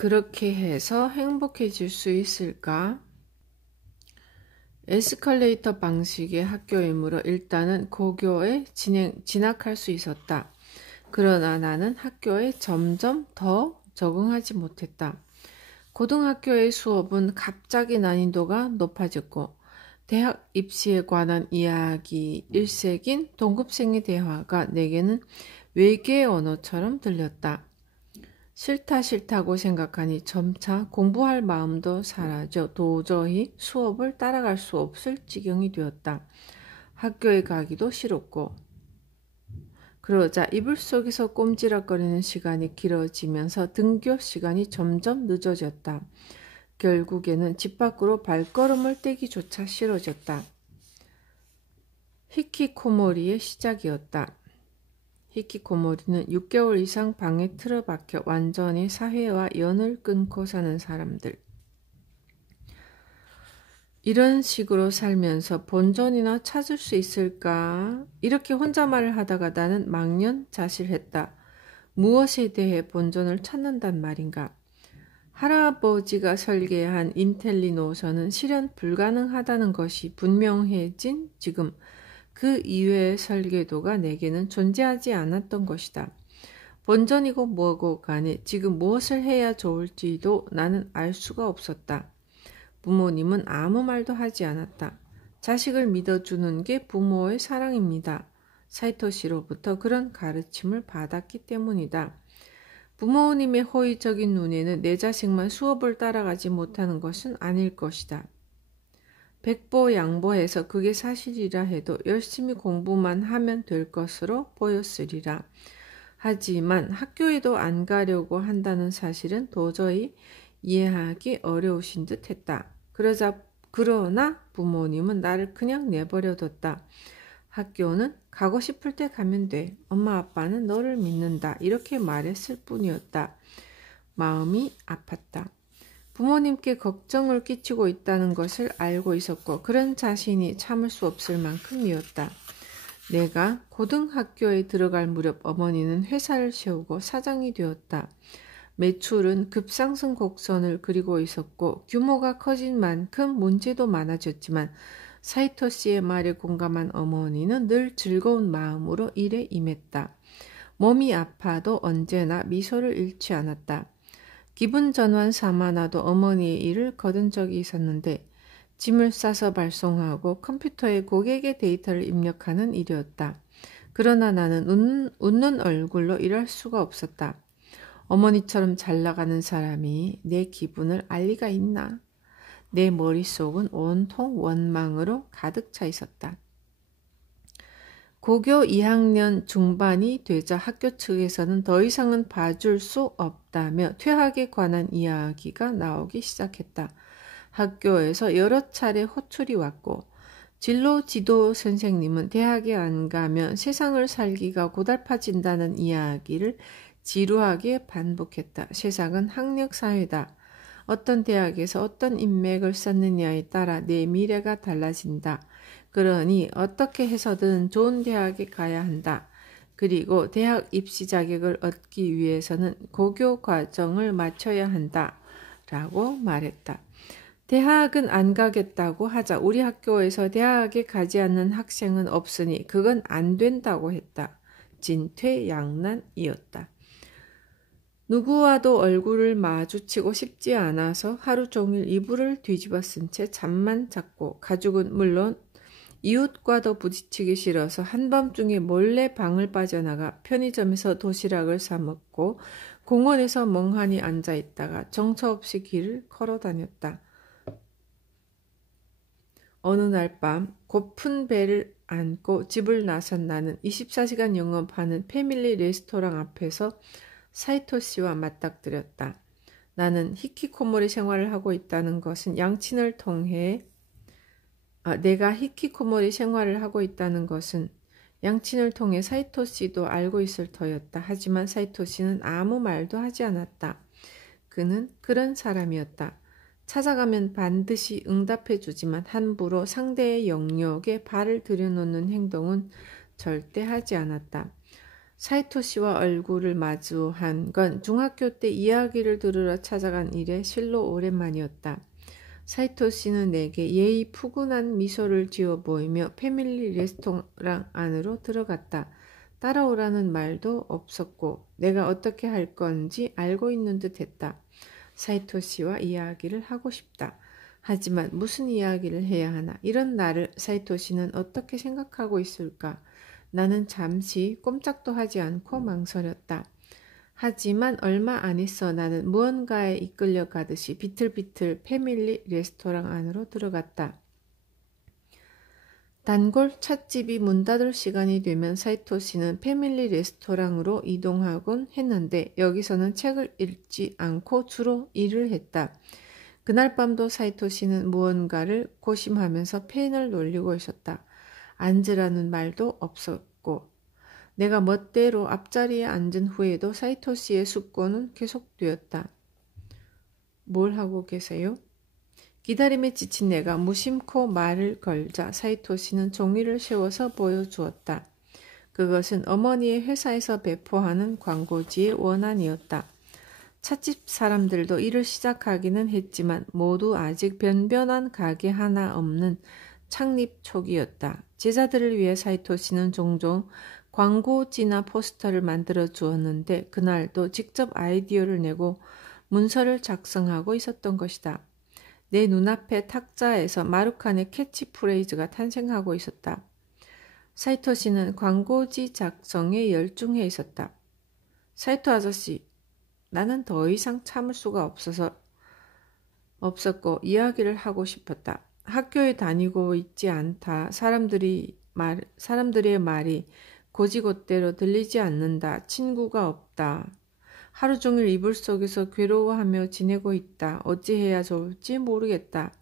그렇게 해서 행복해질 수 있을까? 에스컬레이터 방식의 학교이므로 일단은 고교에 진학할 수 있었다. 그러나 나는 학교에 점점 더 적응하지 못했다. 고등학교의 수업은 갑자기 난이도가 높아졌고 대학 입시에 관한 이야기 일색인 동급생의 대화가 내게는 외계의 언어처럼 들렸다. 싫다고 생각하니 점차 공부할 마음도 사라져 도저히 수업을 따라갈 수 없을 지경이 되었다. 학교에 가기도 싫었고 그러자 이불 속에서 꼼지락거리는 시간이 길어지면서 등교 시간이 점점 늦어졌다. 결국에는 집 밖으로 발걸음을 떼기조차 싫어졌다. 히키코모리의 시작이었다. 히키코모리는 6개월 이상 방에 틀어박혀 완전히 사회와 연을 끊고 사는 사람들. 이런 식으로 살면서 본전이나 찾을 수 있을까? 이렇게 혼잣말을 하다가 나는 망연자실했다. 무엇에 대해 본전을 찾는단 말인가? 할아버지가 설계한 인텔리 노선은 실현 불가능하다는 것이 분명해진 지금 그 이외의 설계도가 내게는 존재하지 않았던 것이다. 본전이고 뭐고 간에 지금 무엇을 해야 좋을지도 나는 알 수가 없었다. 부모님은 아무 말도 하지 않았다. 자식을 믿어주는 게 부모의 사랑입니다. 사이토시로부터 그런 가르침을 받았기 때문이다. 부모님의 호의적인 눈에는 내 자식만 수업을 따라가지 못하는 것은 아닐 것이다. 백보양보해서 그게 사실이라 해도 열심히 공부만 하면 될 것으로 보였으리라. 하지만 학교에도 안 가려고 한다는 사실은 도저히 이해하기 어려우신 듯 했다. 그러나 부모님은 나를 그냥 내버려뒀다. 학교는 가고 싶을 때 가면 돼. 엄마 아빠는 너를 믿는다. 이렇게 말했을 뿐이었다. 마음이 아팠다. 부모님께 걱정을 끼치고 있다는 것을 알고 있었고 그런 자신이 참을 수 없을 만큼이었다. 내가 고등학교에 들어갈 무렵 어머니는 회사를 세우고 사장이 되었다. 매출은 급상승 곡선을 그리고 있었고 규모가 커진 만큼 문제도 많아졌지만 사이토시의 말에 공감한 어머니는 늘 즐거운 마음으로 일에 임했다. 몸이 아파도 언제나 미소를 잃지 않았다. 기분 전환 삼아나도 어머니의 일을 거둔 적이 있었는데 짐을 싸서 발송하고 컴퓨터에 고객의 데이터를 입력하는 일이었다. 그러나 나는 웃는 얼굴로 일할 수가 없었다. 어머니처럼 잘 나가는 사람이 내 기분을 알 리가 있나? 내 머릿속은 온통 원망으로 가득 차 있었다. 고교 2학년 중반이 되자 학교 측에서는 더 이상은 봐줄 수 없다며 퇴학에 관한 이야기가 나오기 시작했다. 학교에서 여러 차례 호출이 왔고 진로 지도 선생님은 대학에 안 가면 세상을 살기가 고달파진다는 이야기를 지루하게 반복했다. 세상은 학력사회다. 어떤 대학에서 어떤 인맥을 쌓느냐에 따라 내 미래가 달라진다. 그러니 어떻게 해서든 좋은 대학에 가야 한다. 그리고 대학 입시 자격을 얻기 위해서는 고교 과정을 마쳐야 한다. 라고 말했다. 대학은 안 가겠다고 하자 우리 학교에서 대학에 가지 않는 학생은 없으니 그건 안 된다고 했다. 진퇴양난이었다. 누구와도 얼굴을 마주치고 싶지 않아서 하루 종일 이불을 뒤집어 쓴 채 잠만 잤고 가족은 물론 이웃과도 부딪히기 싫어서 한밤중에 몰래 방을 빠져나가 편의점에서 도시락을 사 먹고 공원에서 멍하니 앉아 있다가 정처 없이 길을 걸어 다녔다. 어느 날 밤 고픈 배를 안고 집을 나선 나는 24시간 영업하는 패밀리 레스토랑 앞에서 사이토시와 맞닥뜨렸다. 나는 히키코모리 생활을 하고 있다는 것은 양친을 통해 내가 히키코모리 생활을 하고 있다는 것은 양친을 통해 사이토시도 알고 있을 터였다. 하지만 사이토시는 아무 말도 하지 않았다. 그는 그런 사람이었다. 찾아가면 반드시 응답해주지만 함부로 상대의 영역에 발을 들여놓는 행동은 절대 하지 않았다. 사이토 씨와 얼굴을 마주한 건 중학교 때 이야기를 들으러 찾아간 이래 실로 오랜만이었다. 사이토 씨는 내게 예의 푸근한 미소를 지어 보이며 패밀리 레스토랑 안으로 들어갔다. 따라오라는 말도 없었고 내가 어떻게 할 건지 알고 있는 듯 했다. 사이토 씨와 이야기를 하고 싶다. 하지만 무슨 이야기를 해야 하나? 이런 나를 사이토 씨는 어떻게 생각하고 있을까? 나는 잠시 꼼짝도 하지 않고 망설였다. 하지만 얼마 안 있어 나는 무언가에 이끌려 가듯이 비틀비틀 패밀리 레스토랑 안으로 들어갔다. 단골 찻집이 문 닫을 시간이 되면 사이토 씨는 패밀리 레스토랑으로 이동하곤 했는데 여기서는 책을 읽지 않고 주로 일을 했다. 그날 밤도 사이토 씨는 무언가를 고심하면서 펜을 놀리고 있었다. 앉으라는 말도 없었고 내가 멋대로 앞자리에 앉은 후에도 사이토 씨의 숙고는 계속되었다. 뭘 하고 계세요? 기다림에 지친 내가 무심코 말을 걸자 사이토 씨는 종이를 세워서 보여주었다. 그것은 어머니의 회사에서 배포하는 광고지의 원안이었다. 찻집 사람들도 일을 시작하기는 했지만 모두 아직 변변한 가게 하나 없는 창립 초기였다. 제자들을 위해 사이토 씨는 종종 광고지나 포스터를 만들어 주었는데 그날도 직접 아이디어를 내고 문서를 작성하고 있었던 것이다. 내 눈앞에 탁자에서 마루칸의 캐치프레이즈가 탄생하고 있었다. 사이토 씨는 광고지 작성에 열중해 있었다. 사이토 아저씨, 나는 더 이상 참을 수가 없었고 이야기를 하고 싶었다. 학교에 다니고 있지 않다. 사람들의 말이 고지곳대로 들리지 않는다. 친구가 없다. 하루 종일 이불 속에서 괴로워하며 지내고 있다. 어찌해야 좋을지 모르겠다.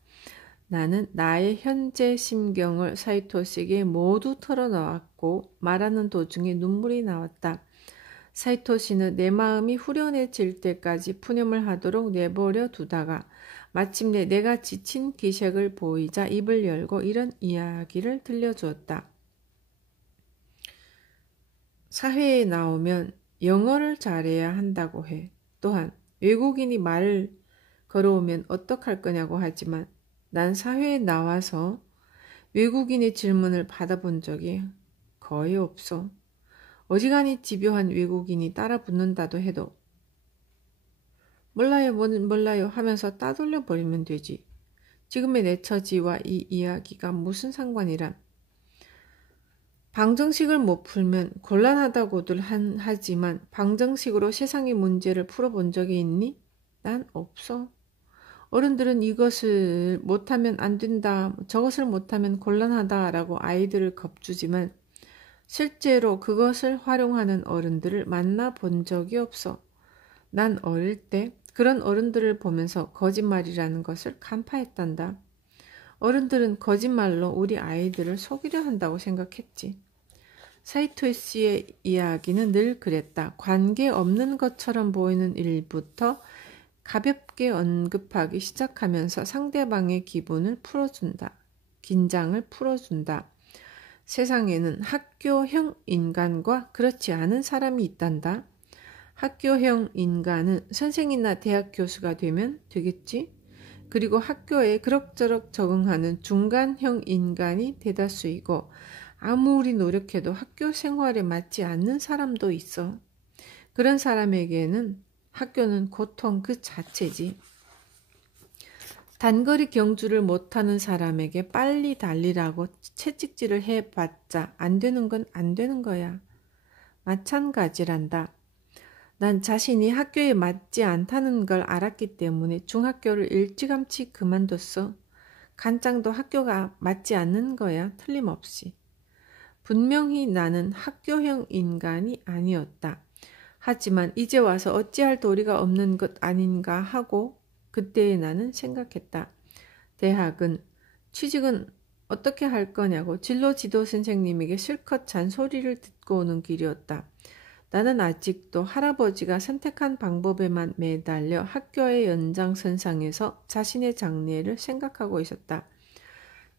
나는 나의 현재 심경을 사이토 씨에게 모두 털어놓았고 말하는 도중에 눈물이 나왔다. 사이토 씨는 내 마음이 후련해질 때까지 푸념을 하도록 내버려 두다가 마침내 내가 지친 기색을 보이자 입을 열고 이런 이야기를 들려주었다. 사회에 나오면 영어를 잘해야 한다고 해. 또한 외국인이 말을 걸어오면 어떡할 거냐고 하지만 난 사회에 나와서 외국인의 질문을 받아본 적이 거의 없어. 어지간히 집요한 외국인이 따라 붙는다도 해도 몰라요 하면서 따돌려 버리면 되지. 지금의 내 처지와 이 이야기가 무슨 상관이란. 방정식을 못 풀면 곤란하다고들 하지만 방정식으로 세상의 문제를 풀어본 적이 있니? 난 없어. 어른들은 이것을 못하면 안 된다, 저것을 못하면 곤란하다라고 아이들을 겁주지만 실제로 그것을 활용하는 어른들을 만나본 적이 없어. 난 어릴 때 그런 어른들을 보면서 거짓말이라는 것을 간파했단다. 어른들은 거짓말로 우리 아이들을 속이려 한다고 생각했지. 사이토 씨의 이야기는 늘 그랬다. 관계 없는 것처럼 보이는 일부터 가볍게 언급하기 시작하면서 상대방의 기분을 풀어준다. 긴장을 풀어준다. 세상에는 학교형 인간과 그렇지 않은 사람이 있단다. 학교형 인간은 선생이나 대학 교수가 되면 되겠지? 그리고 학교에 그럭저럭 적응하는 중간형 인간이 대다수이고 아무리 노력해도 학교 생활에 맞지 않는 사람도 있어. 그런 사람에게는 학교는 고통 그 자체지. 단거리 경주를 못하는 사람에게 빨리 달리라고 채찍질을 해봤자 안 되는 건 안 되는 거야. 마찬가지란다. 난 자신이 학교에 맞지 않다는 걸 알았기 때문에 중학교를 일찌감치 그만뒀어. 간장도 학교가 맞지 않는 거야. 틀림없이. 분명히 나는 학교형 인간이 아니었다. 하지만 이제 와서 어찌할 도리가 없는 것 아닌가 하고 그때의 나는 생각했다. 대학은, 취직은 어떻게 할 거냐고 진로 지도 선생님에게 실컷 잔소리를 듣고 오는 길이었다. 나는 아직도 할아버지가 선택한 방법에만 매달려 학교의 연장선상에서 자신의 장래를 생각하고 있었다.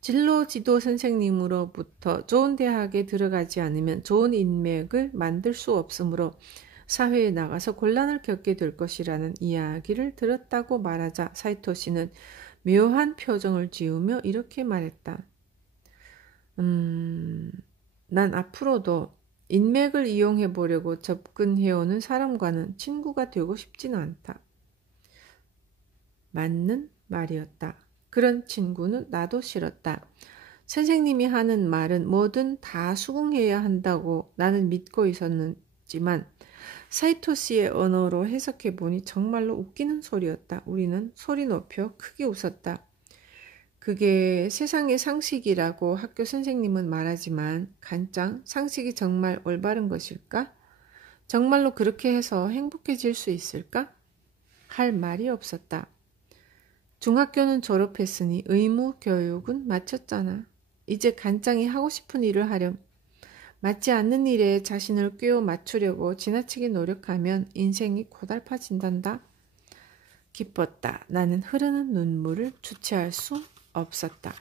진로 지도 선생님으로부터 좋은 대학에 들어가지 않으면 좋은 인맥을 만들 수 없으므로 사회에 나가서 곤란을 겪게 될 것이라는 이야기를 들었다고 말하자 사이토시는 묘한 표정을 지으며 이렇게 말했다. 난 앞으로도 인맥을 이용해 보려고 접근해오는 사람과는 친구가 되고 싶지는 않다. 맞는 말이었다. 그런 친구는 나도 싫었다. 선생님이 하는 말은 뭐든 다 수긍해야 한다고 나는 믿고 있었지만 사이토시의 언어로 해석해 보니 정말로 웃기는 소리였다. 우리는 소리 높여 크게 웃었다. 그게 세상의 상식이라고 학교 선생님은 말하지만 간장, 상식이 정말 올바른 것일까? 정말로 그렇게 해서 행복해질 수 있을까? 할 말이 없었다. 중학교는 졸업했으니 의무 교육은 마쳤잖아. 이제 간장이 하고 싶은 일을 하렴. 맞지 않는 일에 자신을 꿰어 맞추려고 지나치게 노력하면 인생이 고달파진단다. 기뻤다. 나는 흐르는 눈물을 주체할 수 없었다.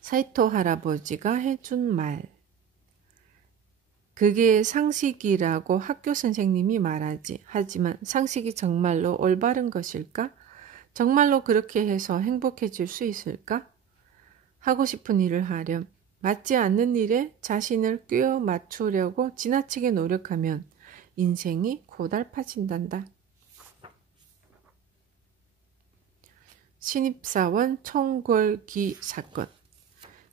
사이토 할아버지가 해준 말. 그게 상식이라고 학교 선생님이 말하지. 하지만 상식이 정말로 올바른 것일까? 정말로 그렇게 해서 행복해질 수 있을까? 하고 싶은 일을 하렴. 맞지 않는 일에 자신을 꿰어 맞추려고 지나치게 노력하면 인생이 고달파진단다. 신입사원 총궐기 사건.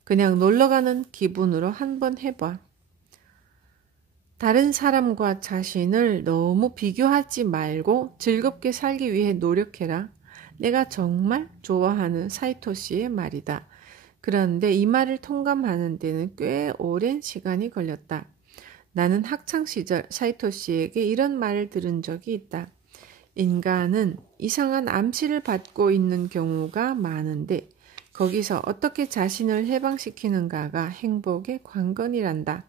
그냥 놀러가는 기분으로 한번 해봐. 다른 사람과 자신을 너무 비교하지 말고 즐겁게 살기 위해 노력해라. 내가 정말 좋아하는 사이토시의 말이다. 그런데 이 말을 통감하는 데는 꽤 오랜 시간이 걸렸다. 나는 학창시절 사이토시에게 이런 말을 들은 적이 있다. 인간은 이상한 암시를 받고 있는 경우가 많은데 거기서 어떻게 자신을 해방시키는가가 행복의 관건이란다.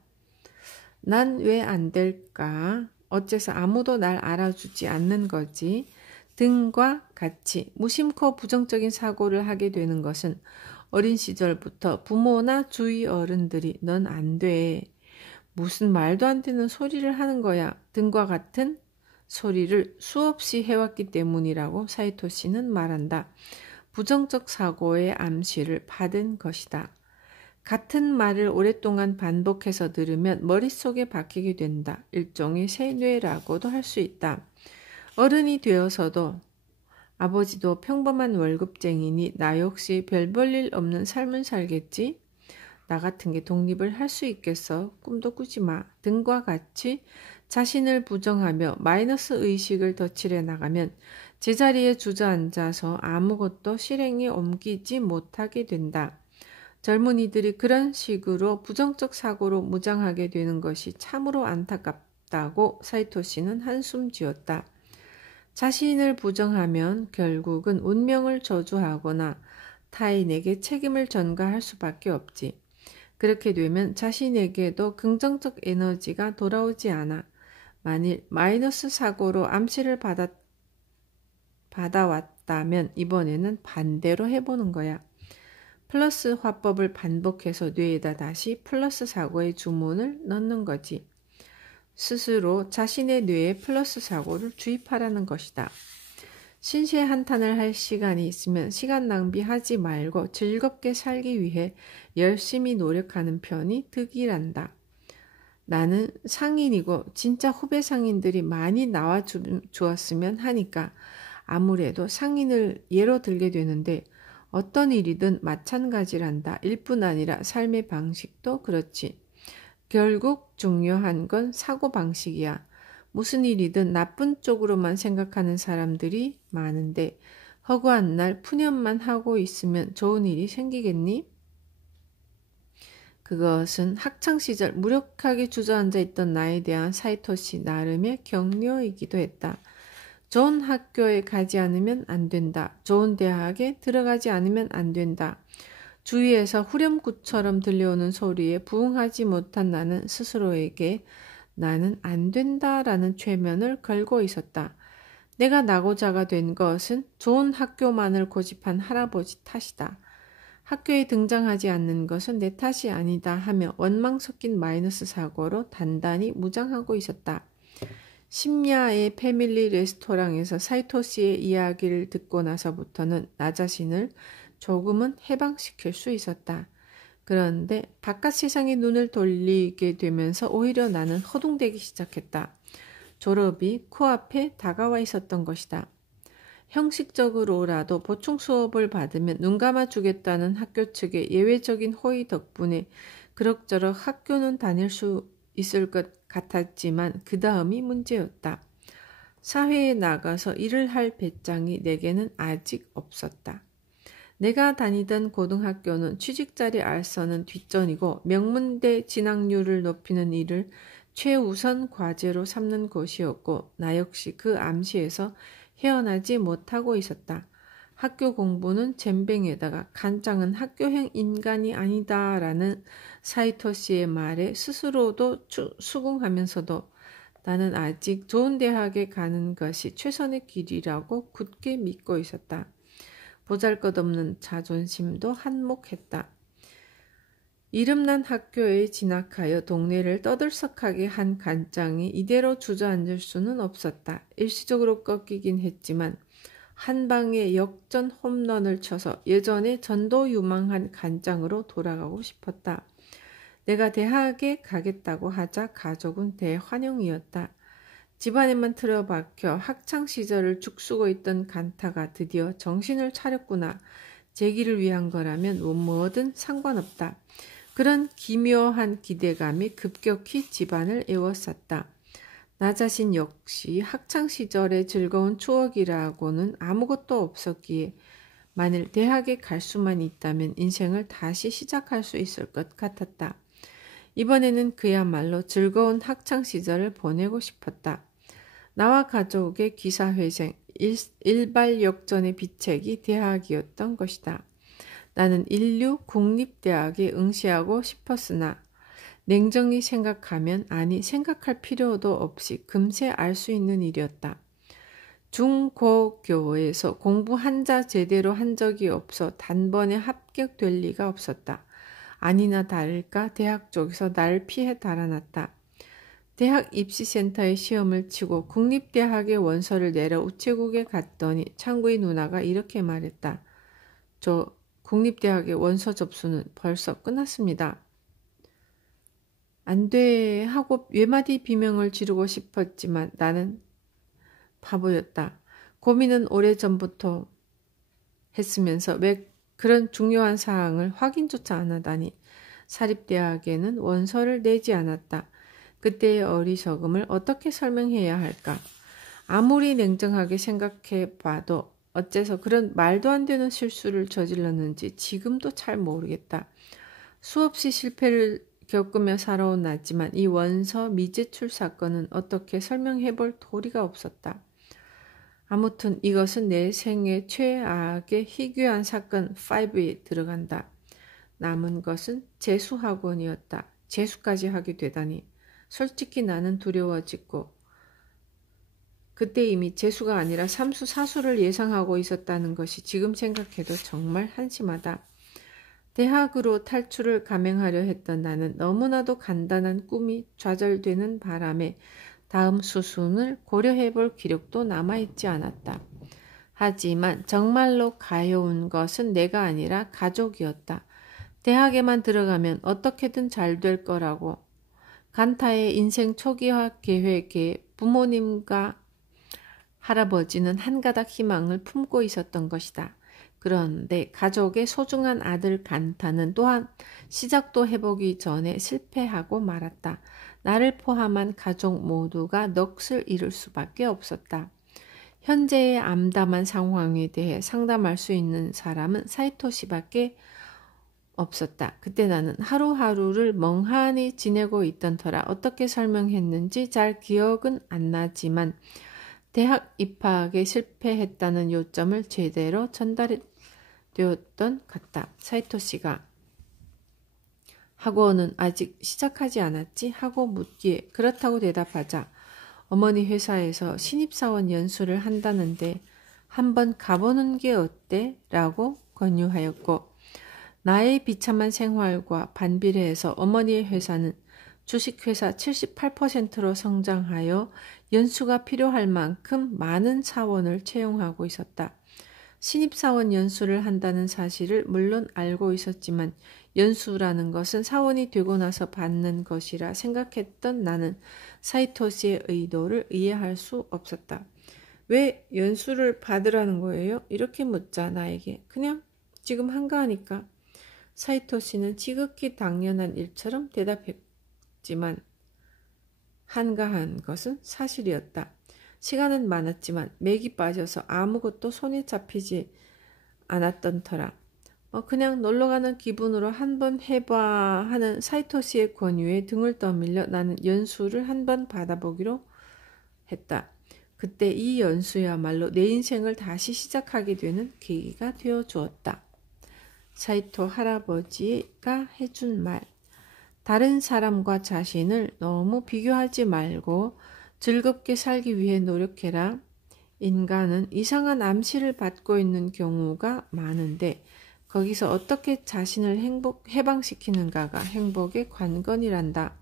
난 왜 안 될까? 어째서 아무도 날 알아주지 않는 거지? 등과 같이 무심코 부정적인 사고를 하게 되는 것은 어린 시절부터 부모나 주위 어른들이 넌 안 돼. 무슨 말도 안 되는 소리를 하는 거야. 등과 같은 소리를 수없이 해왔기 때문이라고 사이토시는 말한다. 부정적 사고의 암시를 받은 것이다. 같은 말을 오랫동안 반복해서 들으면 머릿속에 박히게 된다. 일종의 세뇌라고도 할 수 있다. 어른이 되어서도 아버지도 평범한 월급쟁이니 나 역시 별 볼 일 없는 삶을 살겠지? 나 같은 게 독립을 할 수 있겠어? 꿈도 꾸지 마. 등과 같이 자신을 부정하며 마이너스 의식을 덧칠해 나가면 제자리에 주저앉아서 아무것도 실행에 옮기지 못하게 된다. 젊은이들이 그런 식으로 부정적 사고로 무장하게 되는 것이 참으로 안타깝다고 사이토시는 한숨 지었다. 자신을 부정하면 결국은 운명을 저주하거나 타인에게 책임을 전가할 수밖에 없지. 그렇게 되면 자신에게도 긍정적 에너지가 돌아오지 않아. 만일 마이너스 사고로 암시를 받아왔다면 이번에는 반대로 해보는 거야. 플러스 화법을 반복해서 뇌에다 다시 플러스 사고의 주문을 넣는 거지. 스스로 자신의 뇌에 플러스 사고를 주입하라는 것이다. 신세 한탄을 할 시간이 있으면 시간 낭비하지 말고 즐겁게 살기 위해 열심히 노력하는 편이 득이란다. 나는 상인이고 진짜 후배 상인들이 많이 나와 주었으면 하니까 아무래도 상인을 예로 들게 되는데 어떤 일이든 마찬가지란다. 일뿐 아니라 삶의 방식도 그렇지. 결국 중요한 건 사고방식이야. 무슨 일이든 나쁜 쪽으로만 생각하는 사람들이 많은데 허구한 날 푸념만 하고 있으면 좋은 일이 생기겠니? 그것은 학창시절 무력하게 주저앉아 있던 나에 대한 사이토시 나름의 격려이기도 했다. 좋은 학교에 가지 않으면 안 된다. 좋은 대학에 들어가지 않으면 안 된다. 주위에서 후렴구처럼 들려오는 소리에 부응하지 못한 나는 스스로에게 나는 안 된다라는 최면을 걸고 있었다. 내가 낙오자가 된 것은 좋은 학교만을 고집한 할아버지 탓이다. 학교에 등장하지 않는 것은 내 탓이 아니다 하며 원망 섞인 마이너스 사고로 단단히 무장하고 있었다. 심야의 패밀리 레스토랑에서 사이토 씨의 이야기를 듣고 나서부터는 나 자신을 조금은 해방시킬 수 있었다. 그런데 바깥 세상에 눈을 돌리게 되면서 오히려 나는 허둥대기 시작했다. 졸업이 코앞에 다가와 있었던 것이다. 형식적으로라도 보충 수업을 받으면 눈 감아주겠다는 학교 측의 예외적인 호의 덕분에 그럭저럭 학교는 다닐 수 있을 것 같았지만 그 다음이 문제였다. 사회에 나가서 일을 할 배짱이 내게는 아직 없었다. 내가 다니던 고등학교는 취직자리 알선은 뒷전이고 명문대 진학률을 높이는 일을 최우선 과제로 삼는 곳이었고 나 역시 그 암시에서 헤어나지 못하고 있었다. 학교 공부는 젬병에다가 간장은 학교형 인간이 아니다라는 사이토 씨의 말에 스스로도 수긍하면서도 나는 아직 좋은 대학에 가는 것이 최선의 길이라고 굳게 믿고 있었다. 보잘것없는 자존심도 한몫했다. 이름난 학교에 진학하여 동네를 떠들썩하게 한 간장이 이대로 주저앉을 수는 없었다. 일시적으로 꺾이긴 했지만 한 방에 역전 홈런을 쳐서 예전에 전도유망한 간장으로 돌아가고 싶었다. 내가 대학에 가겠다고 하자 가족은 대환영이었다. 집안에만 틀어박혀 학창시절을 죽쓰고 있던 간타가 드디어 정신을 차렸구나. 제 길을 위한 거라면 뭐든 상관없다. 그런 기묘한 기대감이 급격히 집안을 에워쌌다. 나 자신 역시 학창시절의 즐거운 추억이라고는 아무것도 없었기에 만일 대학에 갈 수만 있다면 인생을 다시 시작할 수 있을 것 같았다. 이번에는 그야말로 즐거운 학창시절을 보내고 싶었다. 나와 가족의 기사회생, 일발역전의 비책이 대학이었던 것이다. 나는 인류 국립대학에 응시하고 싶었으나 냉정히 생각하면 아니 생각할 필요도 없이 금세 알 수 있는 일이었다. 중고교에서 공부 한자 제대로 한 적이 없어 단번에 합격될 리가 없었다. 아니나 다를까 대학 쪽에서 날 피해 달아났다. 대학 입시센터에 시험을 치고 국립대학의 원서를 내려 우체국에 갔더니 창구의 누나가 이렇게 말했다. 저 국립대학의 원서 접수는 벌써 끝났습니다. 안 돼 하고 외마디 비명을 지르고 싶었지만 나는 바보였다. 고민은 오래전부터 했으면서 왜 그런 중요한 사항을 확인조차 안 하다니. 사립대학에는 원서를 내지 않았다. 그때의 어리석음을 어떻게 설명해야 할까? 아무리 냉정하게 생각해 봐도 어째서 그런 말도 안 되는 실수를 저질렀는지 지금도 잘 모르겠다. 수없이 실패를 겪으며 살아온 나지만 이 원서 미제출 사건은 어떻게 설명해 볼 도리가 없었다. 아무튼 이것은 내 생애 최악의 희귀한 사건 5에 들어간다. 남은 것은 재수학원이었다. 재수까지 하게 되다니. 솔직히 나는 두려워지고 그때 이미 재수가 아니라 삼수 사수를 예상하고 있었다는 것이 지금 생각해도 정말 한심하다. 대학으로 탈출을 감행하려 했던 나는 너무나도 간단한 꿈이 좌절되는 바람에 다음 수순을 고려해 볼 기력도 남아있지 않았다. 하지만 정말로 가여운 것은 내가 아니라 가족이었다. 대학에만 들어가면 어떻게든 잘 될 거라고 간타의 인생 초기화 계획에 부모님과 할아버지는 한가닥 희망을 품고 있었던 것이다. 그런데 가족의 소중한 아들 간타는 또한 시작도 해보기 전에 실패하고 말았다. 나를 포함한 가족 모두가 넋을 잃을 수밖에 없었다. 현재의 암담한 상황에 대해 상담할 수 있는 사람은 사이토 씨밖에 없었다. 그때 나는 하루하루를 멍하니 지내고 있던 터라 어떻게 설명했는지 잘 기억은 안 나지만 대학 입학에 실패했다는 요점을 제대로 전달되었던 같다. 사이토 씨가 학원은 아직 시작하지 않았지? 하고 묻기에 그렇다고 대답하자 어머니 회사에서 신입사원 연수를 한다는데 한번 가보는 게 어때? 라고 권유하였고, 나의 비참한 생활과 반비례해서 어머니의 회사는 주식회사 78%로 성장하여 연수가 필요할 만큼 많은 사원을 채용하고 있었다. 신입사원 연수를 한다는 사실을 물론 알고 있었지만 연수라는 것은 사원이 되고 나서 받는 것이라 생각했던 나는 사이토시의 의도를 이해할 수 없었다. 왜 연수를 받으라는 거예요? 이렇게 묻자 나에게. 그냥 지금 한가하니까. 사이토시는 지극히 당연한 일처럼 대답했지만 한가한 것은 사실이었다. 시간은 많았지만 맥이 빠져서 아무것도 손에 잡히지 않았던 터라 그냥 놀러가는 기분으로 한번 해봐 하는 사이토시의 권유에 등을 떠밀려 나는 연수를 한번 받아보기로 했다. 그때 이 연수야말로 내 인생을 다시 시작하게 되는 계기가 되어 주었다. 사이토 할아버지가 해준 말. 다른 사람과 자신을 너무 비교하지 말고 즐겁게 살기 위해 노력해라. 인간은 이상한 암시를 받고 있는 경우가 많은데 거기서 어떻게 자신을 해방시키는가가 행복의 관건이란다.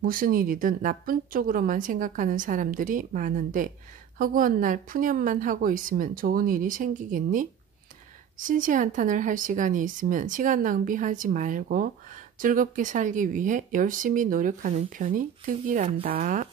무슨 일이든 나쁜 쪽으로만 생각하는 사람들이 많은데 허구한 날 푸념만 하고 있으면 좋은 일이 생기겠니? 신세한탄을 할 시간이 있으면 시간 낭비하지 말고 즐겁게 살기 위해 열심히 노력하는 편이 득이란다.